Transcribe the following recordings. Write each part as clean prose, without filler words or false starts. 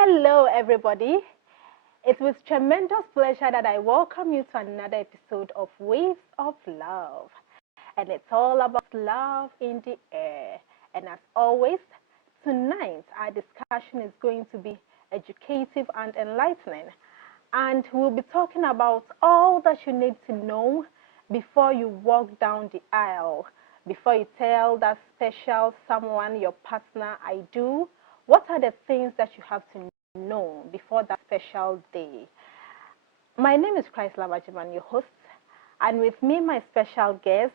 Hello, everybody. It's with tremendous pleasure that I welcome you to another episode of Waves of Love. And it's all about love in the air. And as always, tonight our discussion is going to be educative and enlightening. And we'll be talking about all that you need to know before you walk down the aisle, before you tell that special someone, your partner, I do. What are the things that you have to know before that special day? My name is Agyapong, your host, and with me, my special guest.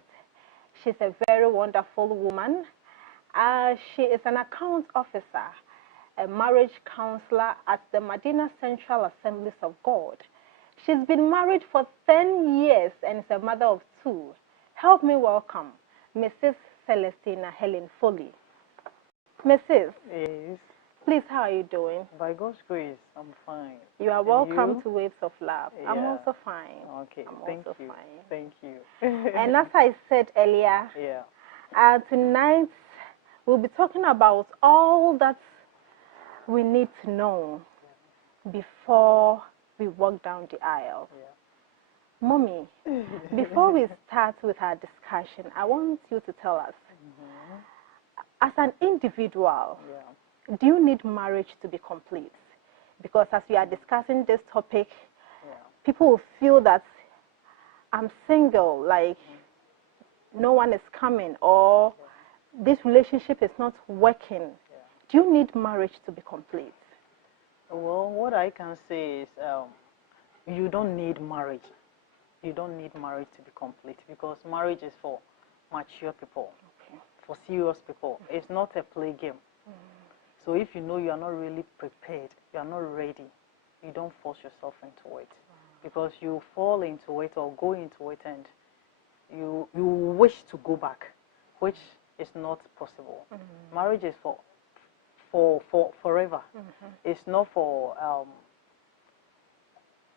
She's a very wonderful woman. She is an account officer, a marriage counselor at the Medina Central Assemblies of God. She's been married for 10 years and is a mother of 2. Help me welcome Mrs. Celestina Helen Foley. Mrs. Yes. Please, how are you doing? By God's grace, I'm fine. You are welcome to Waves of Love. Yeah. I'm also fine. Okay, I'm thank also you. fine. Thank you. And as I said earlier, tonight we'll be talking about all that we need to know before we walk down the aisle. Yeah. Mommy, before we start with our discussion, I want you to tell us, as an individual, do you need marriage to be complete? Because as we are discussing this topic, people will feel that I'm single, like no one is coming, or this relationship is not working. Do you need marriage to be complete? Well, what I can say is you don't need marriage. You don't need marriage to be complete, because marriage is for mature people, for serious people. It's not a play game. So if you know you are not really prepared, you are not ready, you don't force yourself into it. Because you fall into it or go into it and you wish to go back, which is not possible. Marriage is for forever. It's not for,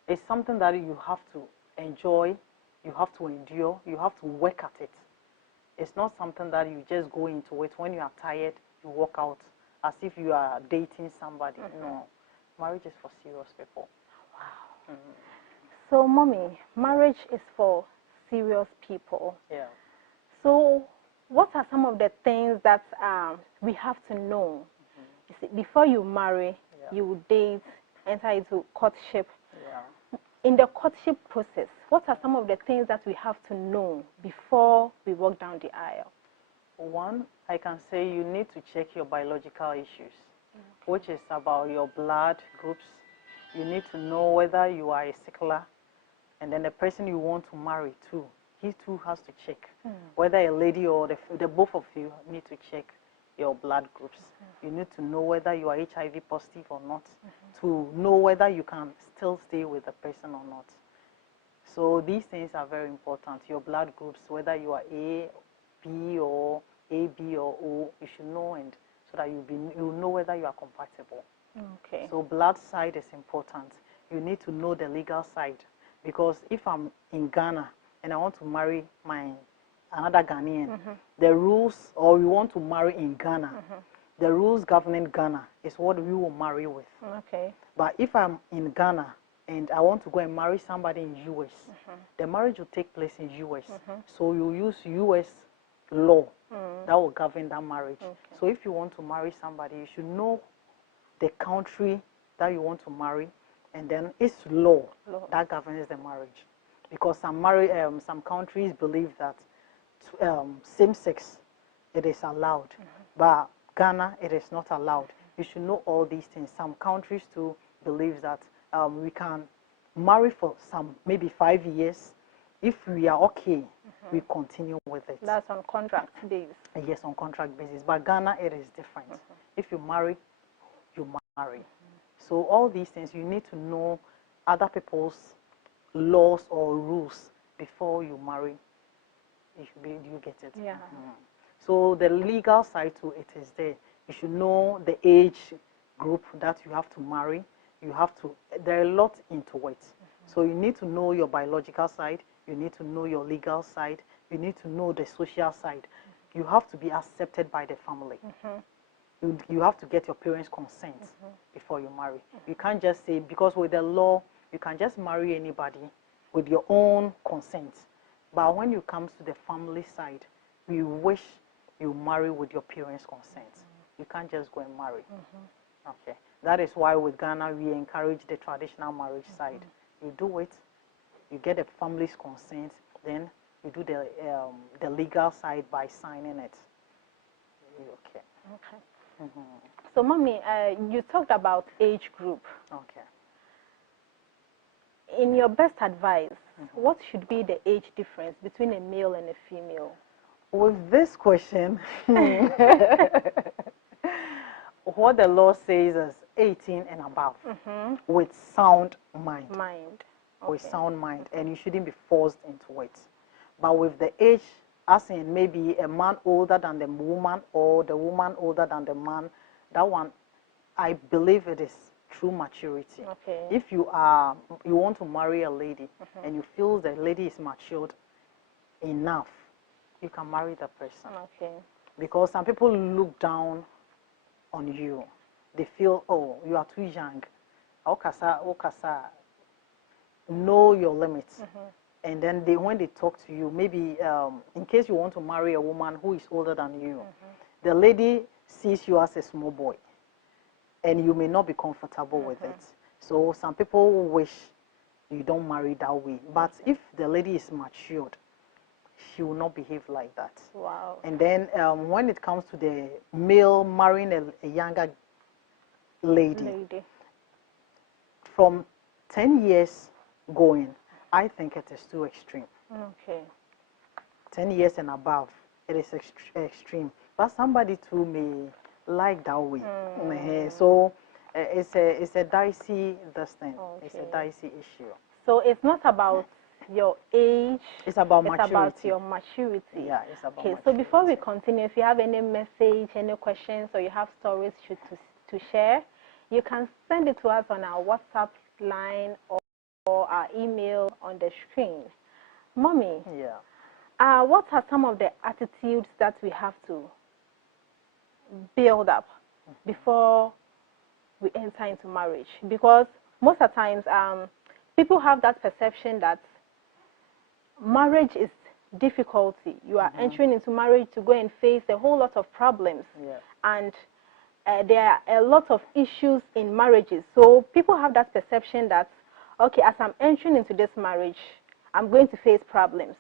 it's something that you have to enjoy, you have to endure, you have to work at it. It's not something that you just go into it. When you are tired, you walk out as if you are dating somebody. No, marriage is for serious people. Wow. So, Mommy, marriage is for serious people. Yeah. So, what are some of the things that we have to know? You see, before you marry, you date, enter into courtship. Yeah. In the courtship process, what are some of the things that we have to know before we walk down the aisle? One, I can say you need to check your biological issues, which is about your blood groups. You need to know whether you are a sickler, and then the person you want to marry too, he too has to check whether a lady or the both of you need to check your blood groups. You need to know whether you are HIV positive or not, to know whether you can still stay with the person or not. So these things are very important. Your blood groups, whether you are A, B, or AB or O, you should know, and so that you know whether you are compatible. Okay. So blood side is important. You need to know the legal side, because if I'm in Ghana and I want to marry another Ghanaian, the rules, or we want to marry in Ghana, the rules governing Ghana is what we will marry with. Okay. But if I'm in Ghana and I want to go and marry somebody in US, the marriage will take place in US. So you use US law that will govern that marriage. So if you want to marry somebody, you should know the country that you want to marry, and then its law that governs the marriage. Because some countries believe that same sex, it is allowed, but Ghana, it is not allowed. You should know all these things. Some countries too believe that we can marry for maybe 5 years. If we are okay, we continue with it. That's on contract basis. Yes, on contract basis. But Ghana, it is different. If you marry, you marry. So all these things, you need to know other people's laws or rules before you marry. You get it? Yeah. So the legal side too, it is there. You should know the age group that you have to marry. There are a lot into it. So you need to know your biological side. You need to know your legal side. You need to know the social side. You have to be accepted by the family. you have to get your parents' consent before you marry. You can't just say, because with the law, you can just marry anybody with your own consent. But when you come to the family side, we wish you marry with your parents' consent. You can't just go and marry. Okay. That is why with Ghana, we encourage the traditional marriage side. You do it, you get the family's consent, then you do the legal side by signing it. Okay. Okay. So, Mommy, you talked about age group. Okay. In your best advice, what should be the age difference between a male and a female? With this question, what the law says is 18 and above with sound mind. Okay. With sound mind, and you shouldn't be forced into it. But with the age, as in maybe a man older than the woman or the woman older than the man, that one, I believe it is true maturity. Okay. If you want to marry a lady and you feel the lady is matured enough, you can marry the person. Okay. Because some people look down on you. They feel, oh, you are too young. Okasa, know your limits. And then when they talk to you, maybe in case you want to marry a woman who is older than you, the lady sees you as a small boy, and you may not be comfortable with it. So some people wish you don't marry that way. But if the lady is matured, she will not behave like that. Wow. And then when it comes to the male marrying a younger lady, from 10 years going, I think it is too extreme. Okay. 10 years and above, it is extreme. But somebody too may like that way. So it's a dicey thing. Okay. It's a dicey issue. So it's not about your age. It's about maturity. It's about your maturity. Yeah, it's about okay, maturity. So before we continue, if you have any message, any questions, or you have stories to share, you can send it to us on our WhatsApp line or our email on the screen. Mommy, what are some of the attitudes that we have to build up before we enter into marriage? Because most of the times, people have that perception that marriage is difficulty. You are entering into marriage to go and face a whole lot of problems. And there are a lot of issues in marriages. So people have that perception that, okay, as I'm entering into this marriage, I'm going to face problems.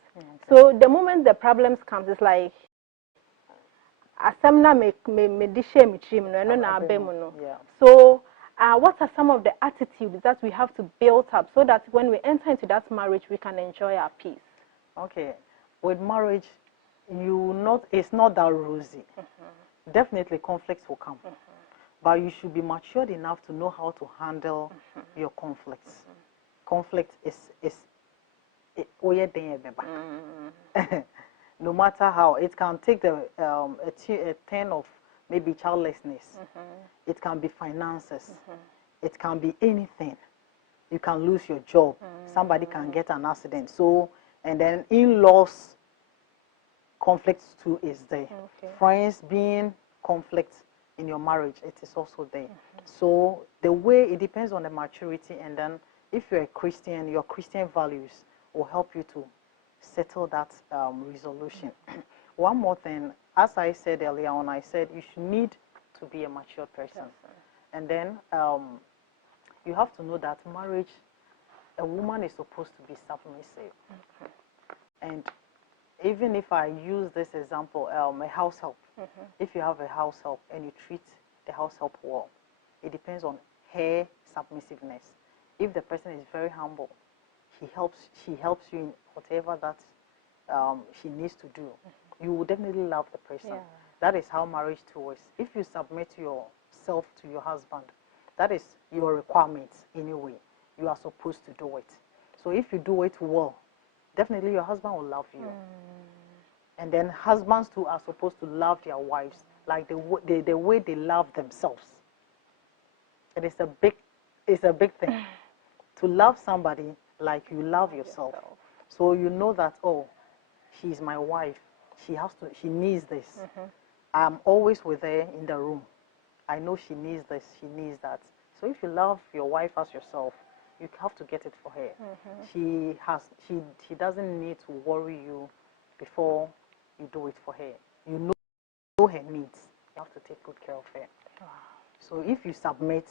So the moment the problems comes, it's like, so what are some of the attitudes that we have to build up so that when we enter into that marriage, we can enjoy our peace? Okay, with marriage, it's not that rosy. Definitely conflicts will come. But you should be matured enough to know how to handle your conflicts. Conflict is no matter how, it can take a turn of maybe childlessness. It can be finances. It can be anything. You can lose your job. Somebody can get an accident. So, and then in-laws conflicts too is there. Friends being conflict in your marriage, it is also there. So the way, it depends on the maturity, and then if you're a Christian, your Christian values will help you to settle that resolution. One more thing, as I said earlier on, I said you should need to be a mature person. And then you have to know that marriage, a woman is supposed to be submissive. And even if I use this example, a house help, if you have a house help and you treat the house help well, it depends on her submissiveness. If the person is very humble, she helps you in whatever that she needs to do, you will definitely love the person. That is how marriage too is. If you submit yourself to your husband, that is your requirement anyway. You are supposed to do it. So if you do it well, definitely your husband will love you. And then husbands too are supposed to love their wives like the way they love themselves. It is a big thing to love somebody like you love yourself. So you know that, oh, she's my wife. She needs this. I'm always with her in the room. I know she needs this, she needs that. So if you love your wife as yourself, you have to get it for her. She doesn't need to worry you before you do it for her. You know her needs. You have to take good care of her. Wow. So if you submit,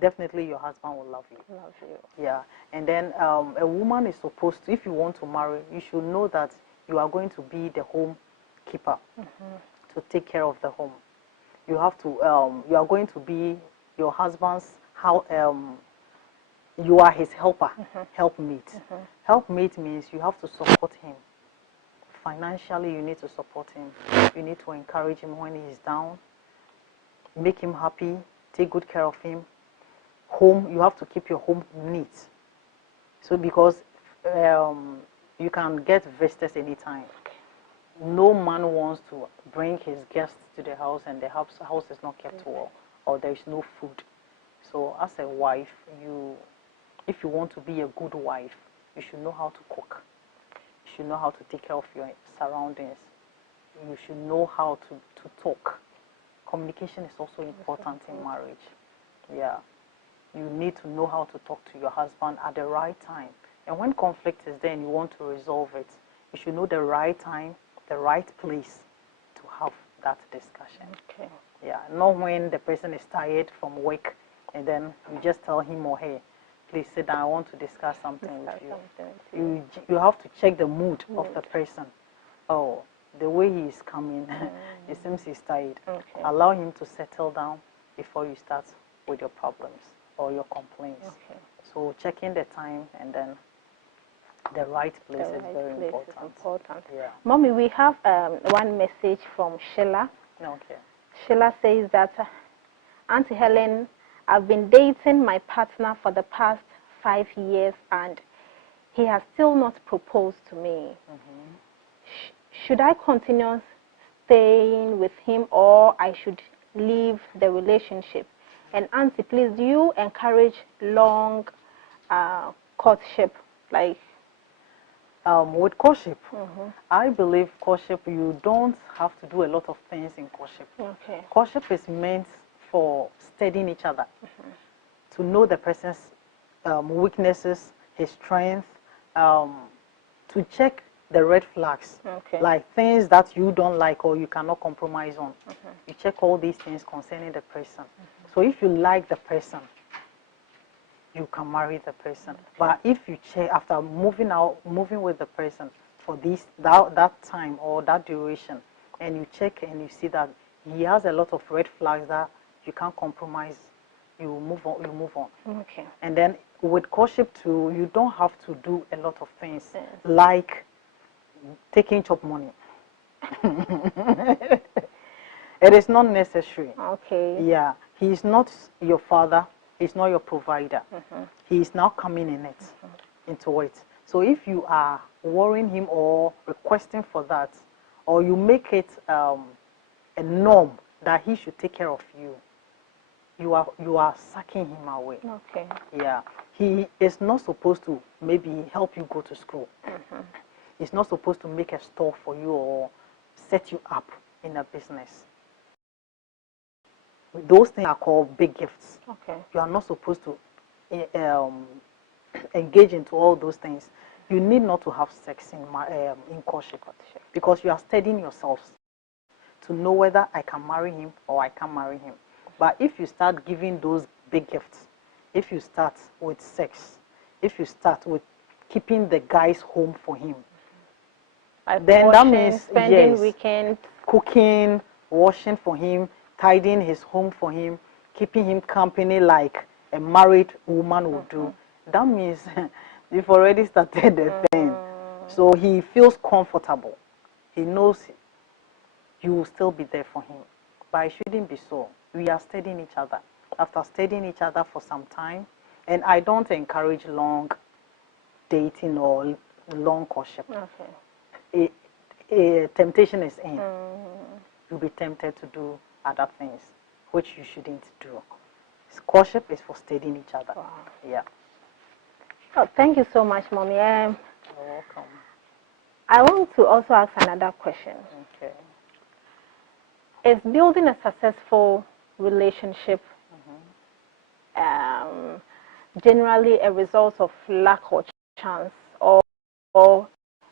definitely your husband will love you. Love you. Yeah. And then a woman is supposed to, if you want to marry, you should know that you are going to be the home keeper to take care of the home. You have to, you are going to be your husband's, you are his helper, helpmate. Helpmate means you have to support him. Financially, you need to support him. You need to encourage him when he is down, make him happy, take good care of him. Home, you have to keep your home neat. So because you can get visitors anytime. No man wants to bring his guests to the house and the house is not kept well, or there is no food. So as a wife, if you want to be a good wife, you should know how to cook. You should know how to take care of your surroundings. You should know how to talk. Communication is also important in marriage. Yeah. You need to know how to talk to your husband at the right time. And when conflict is there and you want to resolve it, you should know the right time, the right place to have that discussion. Okay. Yeah, not when the person is tired from work and then you just tell him or her, please sit down, I want to discuss something with you. You have to check the mood of the person. Oh, the way he is coming, it seems he's tired. Okay. Allow him to settle down before you start with your problems or your complaints. Okay. So checking the time and then the right place is very important. Yeah. Mommy, we have one message from Sheila. Okay. Sheila says that, Auntie Helen, I've been dating my partner for the past 5 years and he has still not proposed to me. Should I continue staying with him or I should leave the relationship? And Auntie, please, do you encourage long courtship? Like, with courtship, I believe courtship, you don't have to do a lot of things in courtship. Okay. Courtship is meant for studying each other, to know the person's weaknesses, his strength, to check the red flags, like things that you don't like or you cannot compromise on. You check all these things concerning the person. So if you like the person, you can marry the person. But if you check after moving with the person for that time or that duration, and you check and you see that he has a lot of red flags that you can't compromise, you move on. Okay. And then with courtship too, you don't have to do a lot of things like taking chop money. It is not necessary. Okay. Yeah. He is not your father. He's not your provider. He is now coming into it. So if you are worrying him or requesting for that, or you make it a norm that he should take care of you, you are sucking him away. Okay. Yeah. He is not supposed to maybe help you go to school. He's not supposed to make a store for you or set you up in a business. Those things are called big gifts. Okay. You are not supposed to engage into all those things. You need not to have sex in courtship because you are studying yourselves to know whether I can marry him or I can't marry him. But if you start giving those big gifts, if you start with sex, if you start with keeping the guy's home for him, then that means spending weekends, cooking, washing for him, tidying his home for him, keeping him company like a married woman would do. That means you've already started the thing. So he feels comfortable. He knows you will still be there for him. But it shouldn't be so. We are studying each other. After studying each other for some time, and I don't encourage long dating or long courtship. Temptation is in. You'll be tempted to do other things, which you shouldn't do. Courtship is for studying each other. Wow. Yeah. Oh, thank you so much, Mommy. You're welcome. I want to also ask another question. Okay. Is building a successful relationship generally a result of lack or chance, or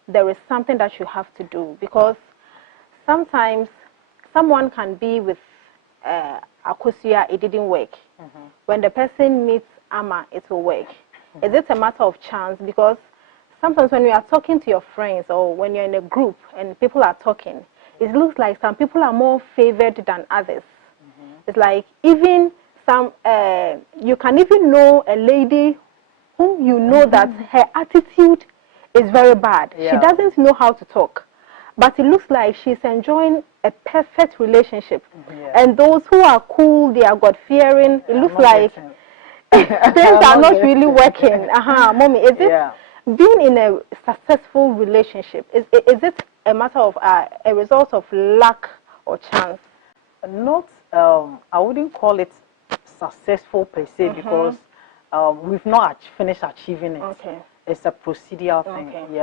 there is something that you have to do? Because sometimes someone can be with Akosia, it didn't work. When the person meets Ama, it will work. Is it a matter of chance? Because sometimes when you are talking to your friends or when you're in a group and people are talking, it looks like some people are more favored than others. It's like even some, you can even know a lady whom you know that her attitude is very bad. She doesn't know how to talk. But it looks like she's enjoying a perfect relationship. And those who are cool, they are God-fearing, it looks like things are not really working. Mommy, is it being in a successful relationship, is it a matter of a result of luck or chance? Not, I wouldn't call it successful per se, because we've not finished achieving it. It's a procedural thing.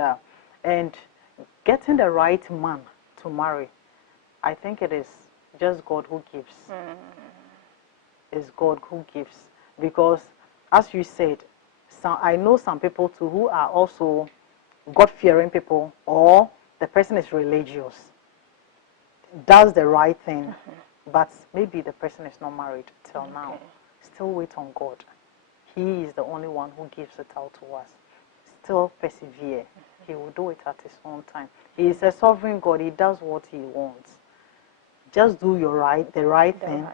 And getting the right man to marry, I think it is just God who gives. It's God who gives. Because, as you said, I know some people too who are also God-fearing people, or the person is religious, does the right thing, but maybe the person is not married till now. Still wait on God. He is the only one who gives it out to us. Still persevere. He will do it at his own time. He is a sovereign God. He does what he wants. Just do the right thing.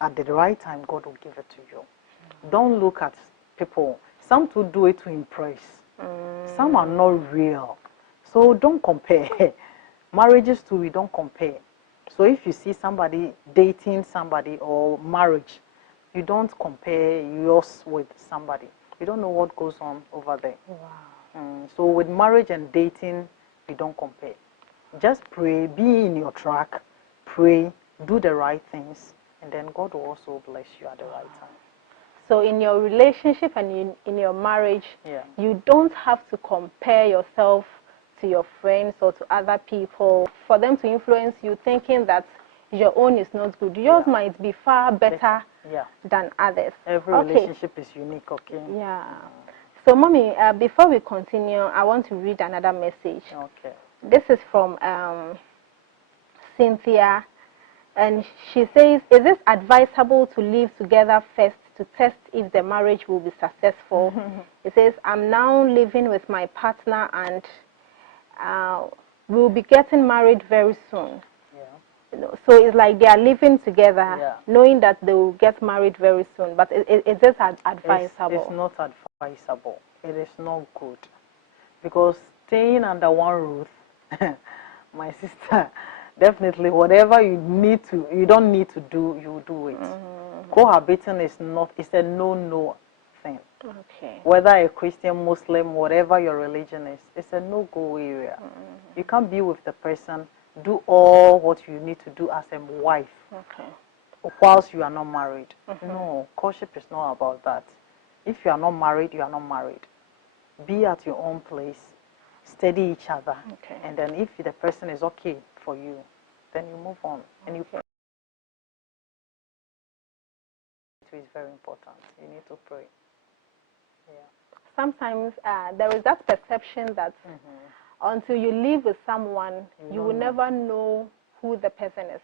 At the right time, God will give it to you. Don't look at people. Some to do it to impress. Some are not real. So don't compare. Marriages too, we don't compare. So if you see somebody dating somebody or marriage, you don't compare yours with somebody. You don't know what goes on over there. So with marriage and dating, we don't compare. Just pray, be in your track, pray, do the right things, and then God will also bless you at the right time. So in your relationship and in your marriage, you don't have to compare yourself to your friends or to other people for them to influence you thinking that your own is not good. Yours might be far better than others. Every relationship is unique, So, Mommy, before we continue, I want to read another message. This is from Cynthia, and she says, is it advisable to live together first to test if the marriage will be successful? It says, I'm now living with my partner and we'll be getting married very soon. So it's like they are living together, knowing that they will get married very soon. But is this advisable? It's not advisable. It is not good. Because staying under one roof, my sister, definitely whatever you don't need to do, you do it. Cohabiting is not, it's a no thing. Whether a Christian, Muslim, whatever your religion is, it's a no-go area. You can't be with the person, do all what you need to do as a wife whilst you are not married. No, courtship is not about that. If you are not married, you are not married. Be at your own place, study each other, and then if the person is okay for you, then you move on. And you pray. It is very important. You need to pray. Sometimes there is that perception that until you live with someone, you will never know who the person is.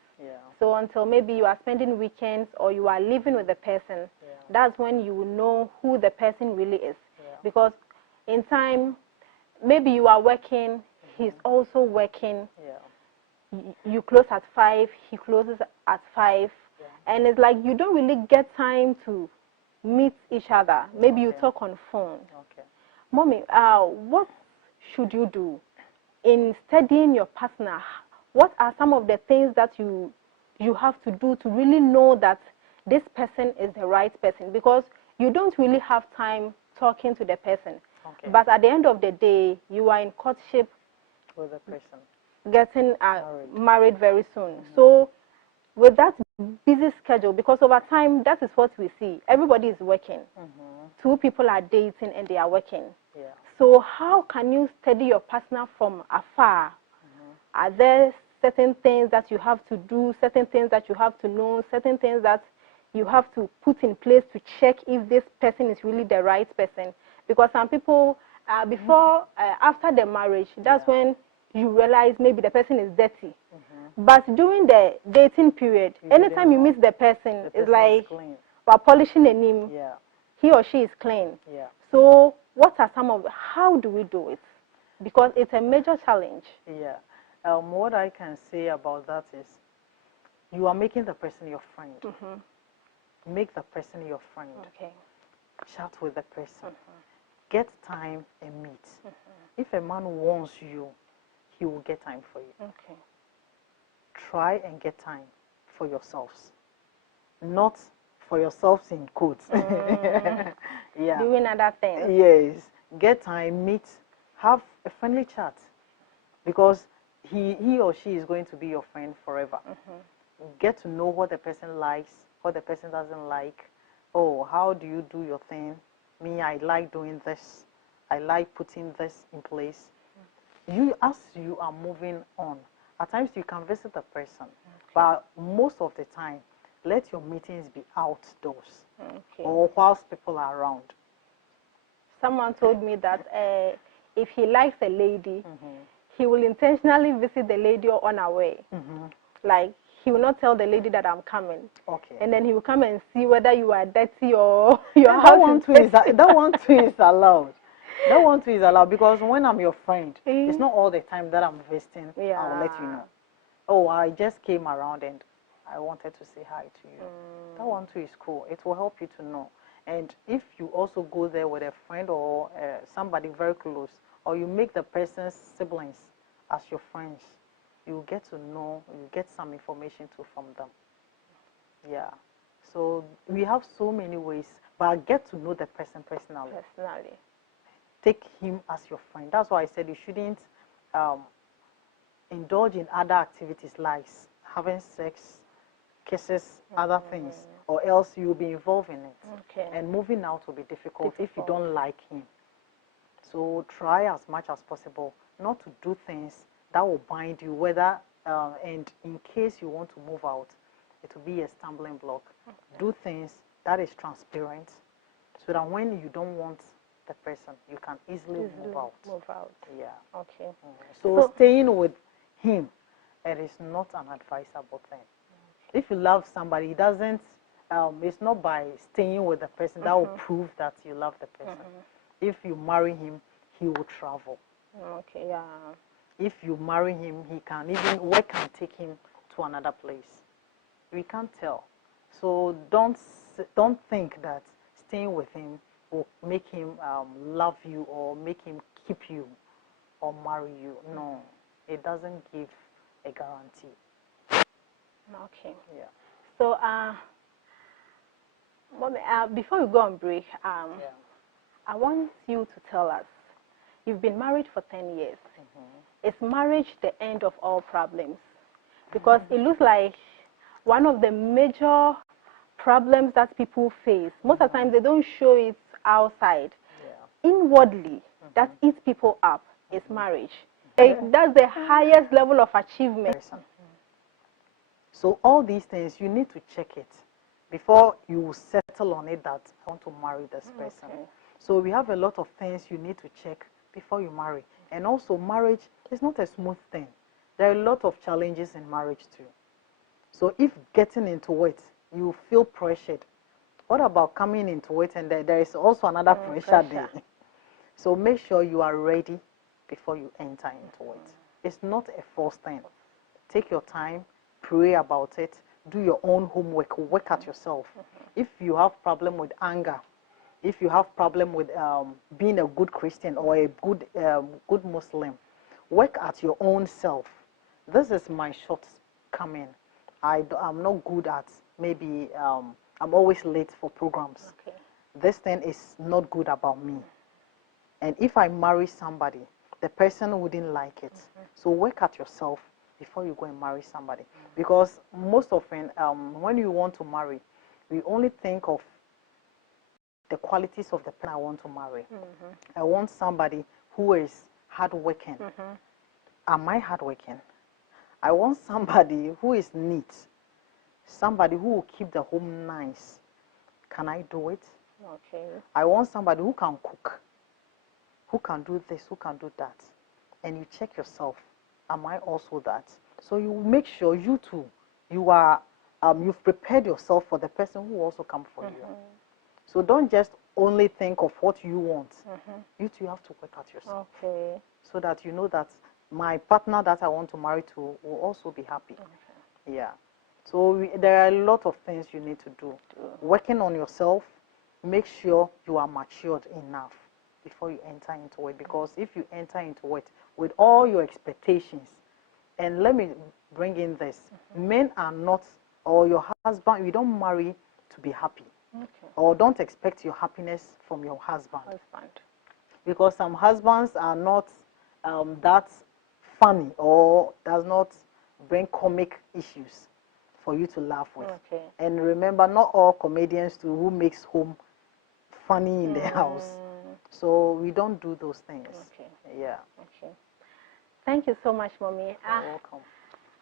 So until maybe you are spending weekends or you are living with the person, that's when you will know who the person really is. Because in time, maybe you are working, he's also working. You close at 5, he closes at 5. And it's like you don't really get time to meet each other. Maybe you talk on phone. Mommy, what should you do in studying your partner? What are some of the things that you have to do to really know that this person is the right person? Because you don't really have time talking to the person. But at the end of the day, you are in courtship with the person, getting married very soon. So with that busy schedule, because over time, that is what we see. Everybody is working. 2 people are dating and they are working. So how can you study your partner from afar? Are there certain things that you have to do, certain things that you have to know, certain things that you have to put in place to check if this person is really the right person. Because some people, after the marriage, that's when you realize maybe the person is dirty. But during the dating period, anytime you meet the person, it's like we're polishing a name. He or she is clean. So what are how do we do it? Because it's a major challenge. What I can say about that is you are making the person your friend. Make the person your friend. Chat with the person. Get time and meet. If a man wants you, he will get time for you. Try and get time for yourselves. Not for yourselves in quotes. Doing other things. Yes. Get time, meet, have a friendly chat. Because he or she is going to be your friend forever. Get to know what the person likes, what the person doesn't like. Oh, how do you do your thing? Me, I like doing this. I like putting this in place. As you are moving on, at times you can visit the person, but most of the time, let your meetings be outdoors or whilst people are around. Someone told me that if he likes a lady, he will intentionally visit the lady on our way. Like, he will not tell the lady that I'm coming. And then he will come and see whether you are dirty or your house that one too is allowed. That one too is allowed, because when I'm your friend, it's not all the time that I'm visiting. I'll let you know. Oh, I just came around and I wanted to say hi to you. That one too is cool. It will help you to know. And if you also go there with a friend or somebody very close, or you make the person's siblings as your friends, you get to know, you get some information too from them. So we have so many ways, but get to know the person personally. Take him as your friend. That's why I said you shouldn't indulge in other activities like having sex, kisses, other things, or else you'll be involved in it. And moving out will be difficult if you don't like him. So try as much as possible not to do things that will bind you, and in case you want to move out, it will be a stumbling block. Do things that is transparent, so that when you don't want the person, you can easily move out. So staying with him, it is not an advisable thing. If you love somebody, it's not by staying with the person that will prove that you love the person. If you marry him, he will travel. If you marry him, work can take him to another place. We can't tell. So don't think that staying with him will make him love you or make him keep you or marry you. No, it doesn't give a guarantee. So, Mommy, before we go on break, I want you to tell us, you've been married for 10 years. Is marriage the end of all problems? Because it looks like one of the major problems that people face, most of the time they don't show it outside. Inwardly, that eats people up, is marriage. That's the highest level of achievement. So all these things, you need to check it before you settle on it that I want to marry this person. So we have a lot of things you need to check before you marry. And also, marriage is not a smooth thing. There are a lot of challenges in marriage too. So if getting into it, you feel pressured, what about coming into it and there is also another pressure there? So make sure you are ready before you enter into it. It's not a forced thing. Take your time, pray about it, do your own homework, work at yourself. If you have problem with anger, if you have problem with being a good Christian or a good Muslim, work at your own self. This is my shortcoming. I'm not good at, maybe I'm always late for programs. This thing is not good about me. And if I marry somebody, the person wouldn't like it. So work at yourself before you go and marry somebody. Because most often, when you want to marry, we only think of the qualities of the person I want to marry. I want somebody who is hardworking. Am I hardworking? I want somebody who is neat, somebody who will keep the home nice. Can I do it? Okay. I want somebody who can cook, who can do this, who can do that. And you check yourself, am I also that? So you make sure you too, you've prepared yourself for the person who will also come for you. So don't just only think of what you want. You too have to work out yourself. Okay. So that you know that my partner that I want to marry to will also be happy. Okay. Yeah. So there are a lot of things you need to do. Working on yourself, make sure you are matured enough before you enter into it. Because if you enter into it with all your expectations, and let me bring in this, men are not, or your husband, you don't marry to be happy. Okay. Or don't expect your happiness from your husband. Because some husbands are not that funny or does not bring comic issues for you to laugh with. Okay. And remember, not all comedians too who makes home funny in the house. So we don't do those things. Okay. Yeah. Okay. Thank you so much, Mommy. You're welcome.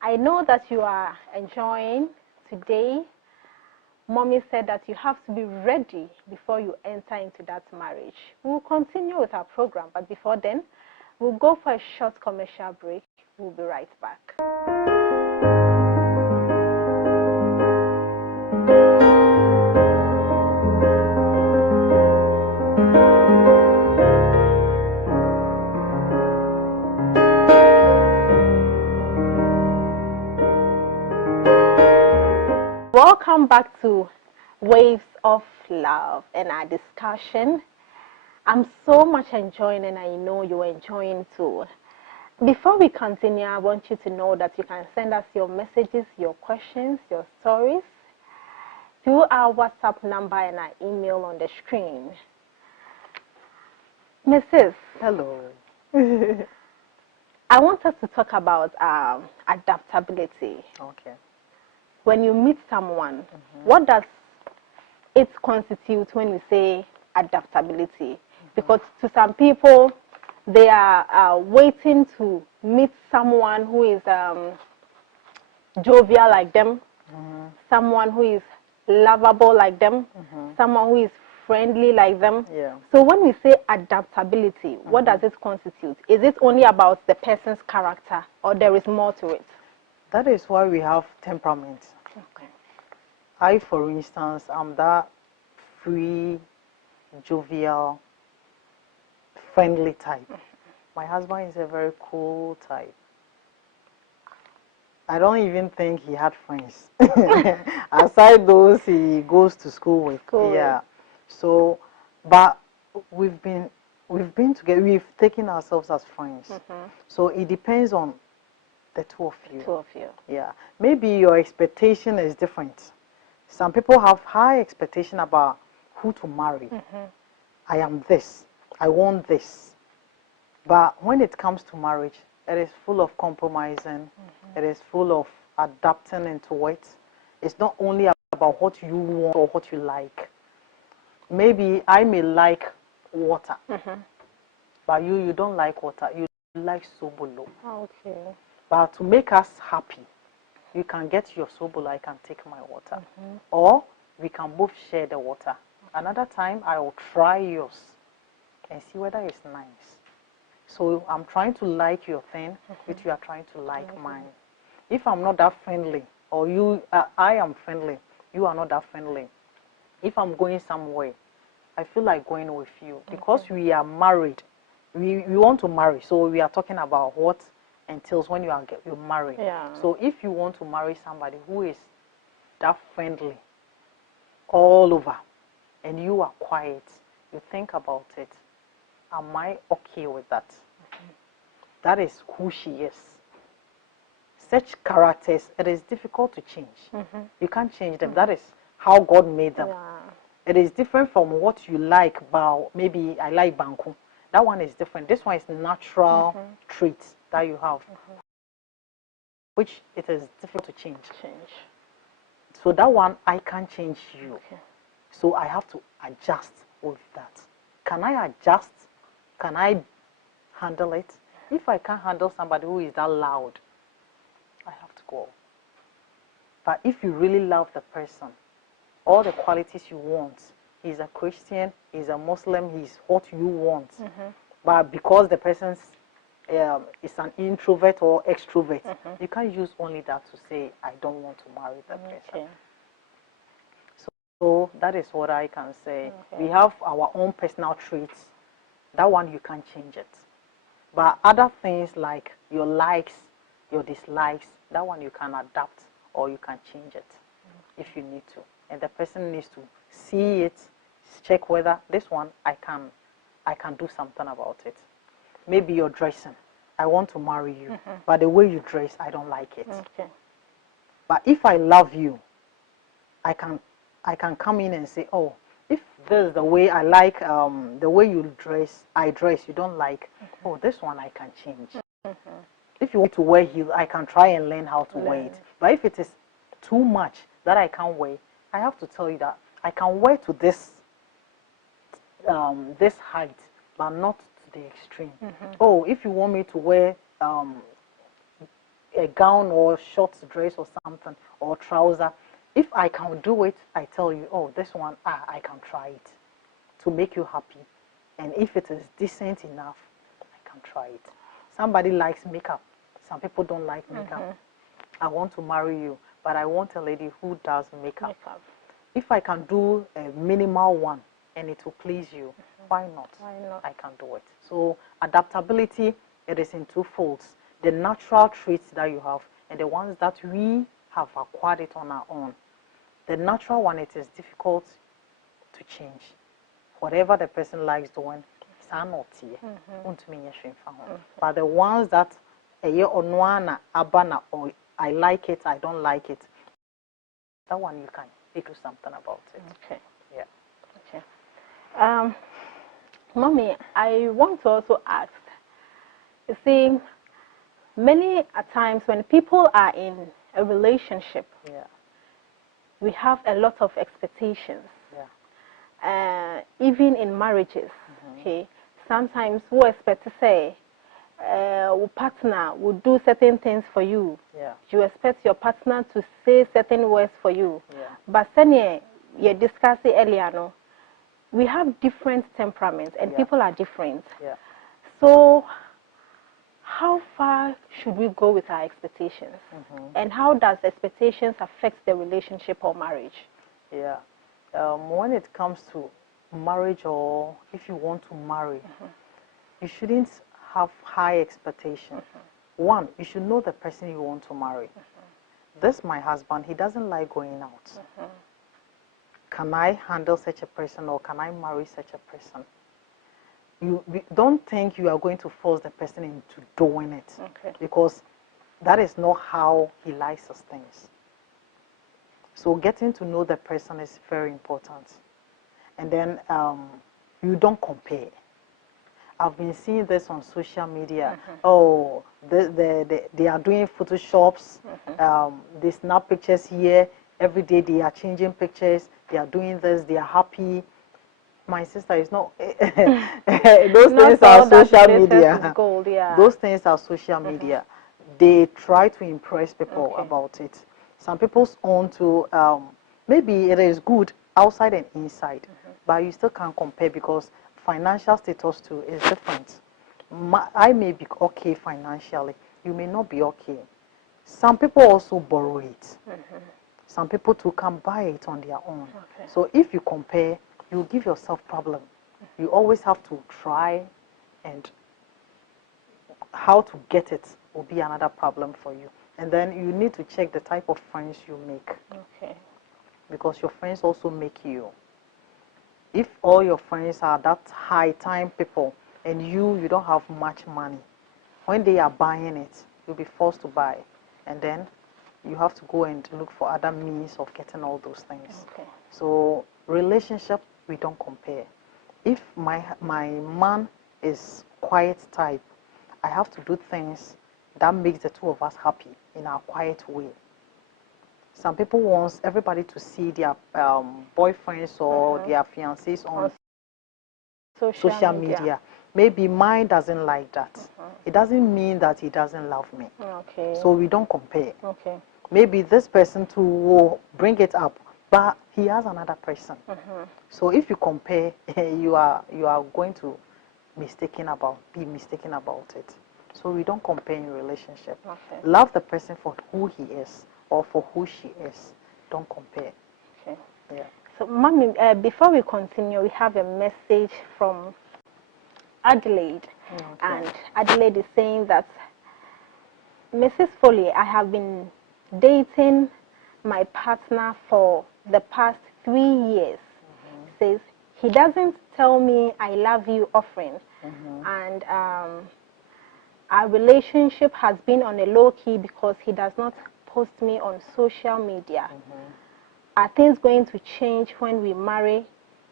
I know that you are enjoying today. Mommy said that you have to be ready before you enter into that marriage. We'll continue with our program, but before then, we'll go for a short commercial break. We'll be right back. Welcome back to Waves of Love and our discussion. I'm so much enjoying, and I know you're enjoying too. Before we continue, I want you to know that you can send us your messages, your questions, your stories through our WhatsApp number and our email on the screen. Mrs. Hello. I want us to talk about adaptability. Okay. When you meet someone, what does it constitute when you say adaptability? Because to some people, they are waiting to meet someone who is jovial like them, someone who is lovable like them, someone who is friendly like them. Yeah. So when we say adaptability, what does it constitute? Is it only about the person's character, or there is more to it? That is why we have temperament. Okay. I, for instance, am that free, jovial, friendly type. My husband is a very cool type. I don't even think he had friends aside those he goes to school with. Cool. Yeah. So, but we've been together. We've taken ourselves as friends. So it depends on the two of you. Two of you. Yeah. Maybe your expectation is different. Some people have high expectation about who to marry. I am this. I want this. But when it comes to marriage, it is full of compromising. It is full of adapting into it. It's not only about what you want or what you like. Maybe I may like water, but you don't like water. You like sobolo. Okay. But to make us happy, you can get your sobolo, I can take my water. Or we can both share the water. Another time, I will try yours and see whether it's nice. So I'm trying to like your thing, which you are trying to like mine. If I'm not that friendly, or I am friendly, you are not that friendly. If I'm going somewhere, I feel like going with you. Because we are married, we want to marry. So we are talking about what entails when you're married. Yeah. So if you want to marry somebody who is that friendly all over, and you are quiet, you think about it. Am I okay with that? That is who she is. Such characters, it is difficult to change. You can't change them. That is how God made them. Yeah. It is different from what you like about, maybe I like banku. That one is different. This one is natural traits that you have, which it is difficult to change. So that one, I can't change you. Okay. So I have to adjust with that. Can I adjust? Can I handle it? If I can't handle somebody who is that loud, I go. But if you really love the person, all the qualities you want, he's a Christian, he's a Muslim, he's what you want. But because the person is an introvert or extrovert, you can't use only that to say, I don't want to marry that person. So that is what I can say. We have our own personal traits. That one you can't change it. But other things like your likes, your dislikes, that one you can adapt or you can change it if you need to. And the person needs to see it, check whether this one I can do something about it. Maybe you're dressing. I want to marry you, but the way you dress, I don't like it. But if I love you, I can come in and say, oh, if this is the way I like, the way you dress, you don't like, oh, this one I can change. If you want to wear heels, I can try and learn how to wear it. But if it is too much that I can't wear, I have to tell you that I can wear to this this height, but not to the extreme. Oh, if you want me to wear a gown or short dress or something, or trouser, if I can do it, I tell you, oh, this one, I can try it to make you happy. And if it is decent enough, I can try it. Somebody likes makeup. Some people don't like makeup. I want to marry you, but I want a lady who does makeup. If I can do a minimal one and it will please you, why not? I can do it. So adaptability, it is in two folds. The natural traits that you have and the ones that we have acquired it on our own. The natural one, it is difficult to change. Whatever the person likes doing, but the ones that or I like it, I don't like it, that one you can do something about it. Okay. Yeah. Okay. Mommy, I want to also ask, you see, many a times when people are in a relationship, we have a lot of expectations. Even in marriages, okay, sometimes we expect to say, partner will do certain things for you. You expect your partner to say certain words for you. But then you discussed it earlier, no? We have different temperaments and people are different. So how far should we go with our expectations? And how does expectations affect the relationship or marriage? When it comes to marriage, or if you want to marry, you shouldn't have high expectations. One, you should know the person you want to marry. This my husband, he doesn't like going out. Can I handle such a person, or can I marry such a person? You don't think you are going to force the person into doing it, because that is not how he likes his things. So getting to know the person is very important. And then you don't compare. I've been seeing this on social media. Oh, they are doing photoshops. They snap pictures here. Every day they are changing pictures. They are doing this. They are happy. My sister is not. Those things are social media. Gold, Those things are social media. They try to impress people about it. Some people's own to maybe it is good outside and inside, but you still can't compare because financial status too is different. I may be okay financially, you may not be okay. Some people also borrow it. Some people too can buy it on their own. So if you compare, you give yourself problem. You always have to try, and how to get it will be another problem for you. And then you need to check the type of friends you make. Because your friends also make you. If all your friends are that high time people and you don't have much money, when they are buying it, you'll be forced to buy. And then you have to go and look for other means of getting all those things. So relationship, we don't compare. If my man is quiet type, I have to do things that makes the two of us happy in our quiet way. Some people want everybody to see their boyfriends or their fiancés on social media. Maybe mine doesn't like that. it doesn't mean that he doesn't love me. Okay. So we don't compare. Okay. Maybe this person too will bring it up, but he has another person. So if you compare, you are going to be mistaken about it. So we don't compare in relationship. Okay. Love the person for who he is or for who she is. Don't compare. Okay. Yeah. So, Mommy, before we continue, we have a message from Adelaide. Okay. And Adelaide is saying that, Mrs. Foley, I have been dating my partner for the past 3 years. Says he doesn't tell me I love you often. And our relationship has been on a low key because he does not post me on social media. Are things going to change when we marry?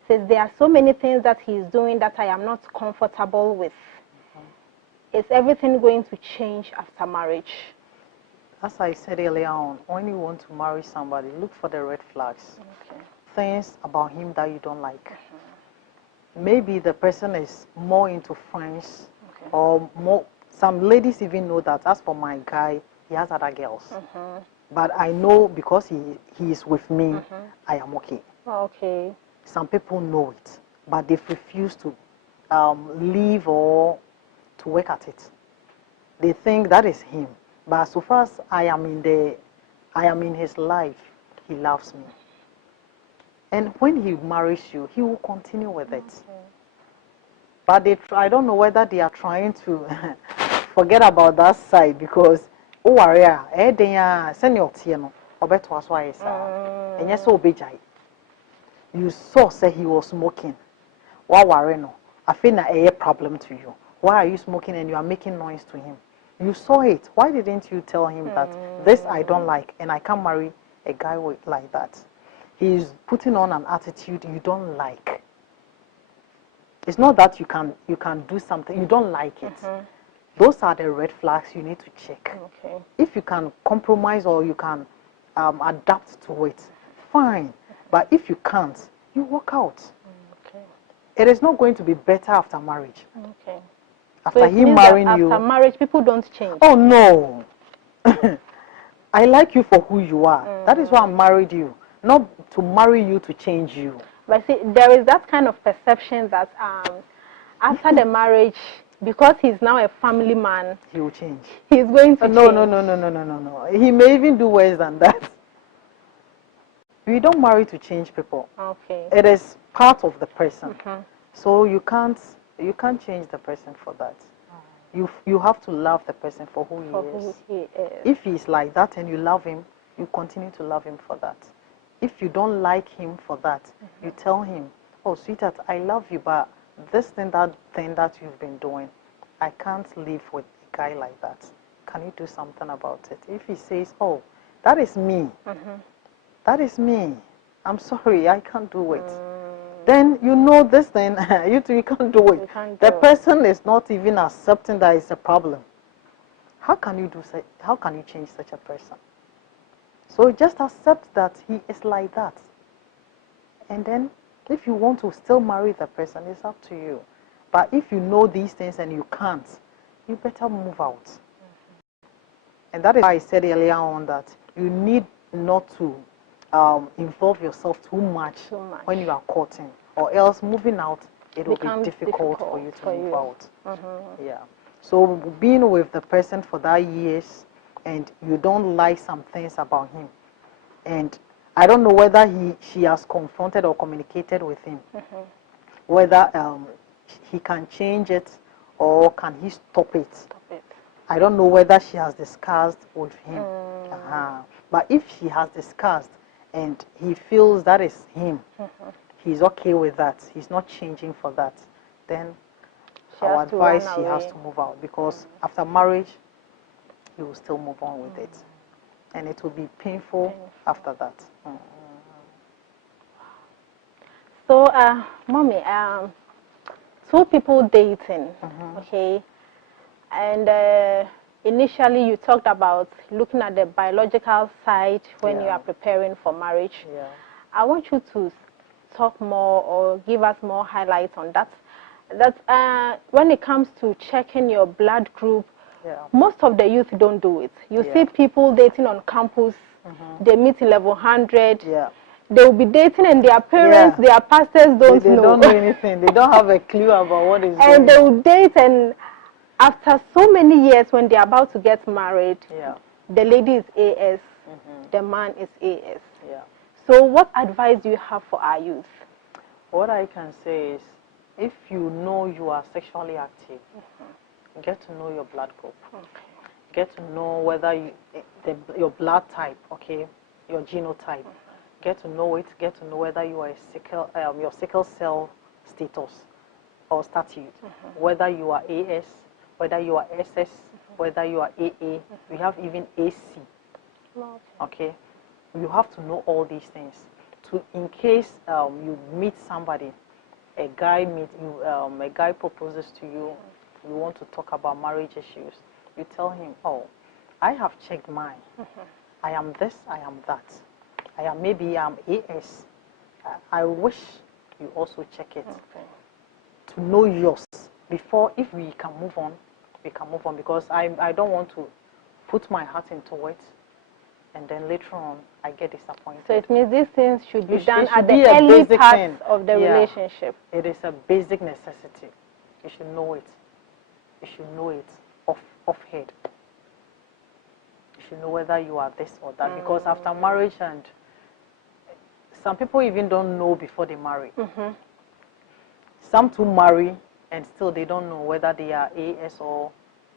Says there are so many things that he's doing that I am not comfortable with. Is everything going to change after marriage? As I said earlier on, when you want to marry somebody, look for the red flags. Okay. Things about him that you don't like. Maybe the person is more into friends, or more. Some ladies even know that. As for my guy, he has other girls. But I know because he is with me, I am okay. Okay. Some people know it, but they refuse to leave or to work at it. They think that is him. But so far as I am in his life, he loves me. And when he marries you, he will continue with it. But I don't know whether they are trying to forget about that side because you saw say he was smoking. I feel a problem to you. Why are you smoking and you are making noise to him? You saw it. Why didn't you tell him that this I don't like and I can't marry a guy like that? He's putting on an attitude you don't like. It's not that you can do something, you don't like it. Those are the red flags you need to check. Okay. If you can compromise or you can adapt to it, fine. But if you can't, you walk out. Okay. It is not going to be better after marriage. Okay. After so him marrying you. After marriage, people don't change. Oh no. I like you for who you are. That is why I married you. Not to marry you to change you. But see, there is that kind of perception that after the marriage, because he's now a family man, he will change. He's going to no, change. No. He may even do worse than that. We don't marry to change people. Okay. It is part of the person. So you can't change the person for that. You have to love the person for who he is. If he's like that and you love him, you continue to love him for that. If you don't like him for that, you tell him, oh, sweetheart, I love you, but this thing that you've been doing, I can't live with a guy like that. Can you do something about it? If he says, oh, that is me. That is me. I'm sorry, I can't do it. Then you know this thing, you can't do it. The person is not even accepting that it's a problem. How can you change such a person? So just accept that he is like that. And then if you want to still marry the person, it's up to you. But if you know these things and you can't, you better move out. And that is why I said earlier on that you need not to involve yourself too much when you are courting, or else moving out, it will be difficult for you to move out. Yeah. So being with the person for that years and you don't like some things about him, and I don't know whether she has confronted or communicated with him, whether he can change it or can he stop it. I don't know whether she has discussed with him. But if she has discussed and he feels that is him, he's okay with that, he's not changing for that, then I would advise she has to move out, because after marriage, he will still move on with it. And it will be painful after that. So, Mommy, two people dating, okay? And initially you talked about looking at the biological side when you are preparing for marriage. I want you to talk more or give us more highlights on that. That when it comes to checking your blood group, Yeah. most of the youth don't do it. You Yeah. see people dating on campus, they meet in level 100. Yeah. They will be dating and their parents, Yeah. their pastors don't They know. don't know anything. They don't have a clue about what is going And they on. will date, and after so many years when they're about to get married, Yeah. the lady is AS, the man is AS. Yeah. So what advice do you have for our youth? What I can say is, if you know you are sexually active, get to know your blood group. Get to know whether your blood type, okay, your genotype. Get to know it. Get to know whether you are your sickle cell status or statute, whether you are AS, whether you are SS, whether you are AA. We have even AC. Okay, you have to know all these things. In case you meet somebody, a guy proposes to you, you want to talk about marriage issues, you tell him, oh, I have checked mine. I am this, I am that. Maybe I'm AS. I wish you also check it. To know yours before, if we can move on, we can move on, because I don't want to put my heart into it and then later on I get disappointed. So it means these things should be done should at be the a early basic part thing. of the relationship. It is a basic necessity. You should know it. You should know it off head. You should know whether you are this or that, because after marriage, and some people even don't know before they marry. Some too marry and still they don't know whether they are AS or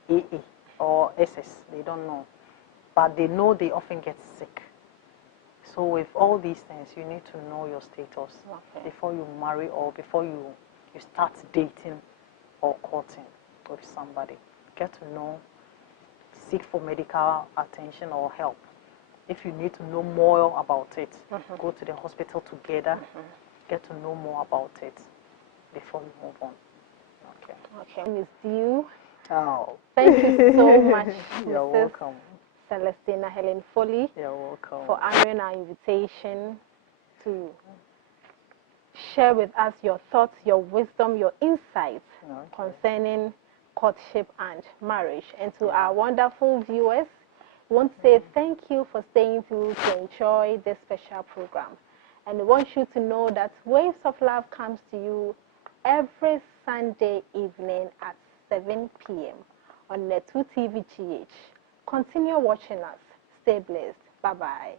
AA or SS. They don't know. But they know they often get sick. So with all these things, you need to know your status before you marry or before you start dating or courting with somebody. Get to know, seek for medical attention or help. If you need to know more about it, go to the hospital together, get to know more about it before you move on. Okay. Miss Dew. Oh. Thank you so much, You're Mrs. welcome. Celestina Helen Foley, You're welcome. for honoring our invitation to share with us your thoughts, your wisdom, your insights concerning courtship and marriage. And to our wonderful viewers, we want to say thank you for staying through to enjoy this special program. And we want you to know that Waves of Love comes to you every Sunday evening at 7 p.m. on Netu TV GH. Continue watching us. Stay blessed. Bye-bye.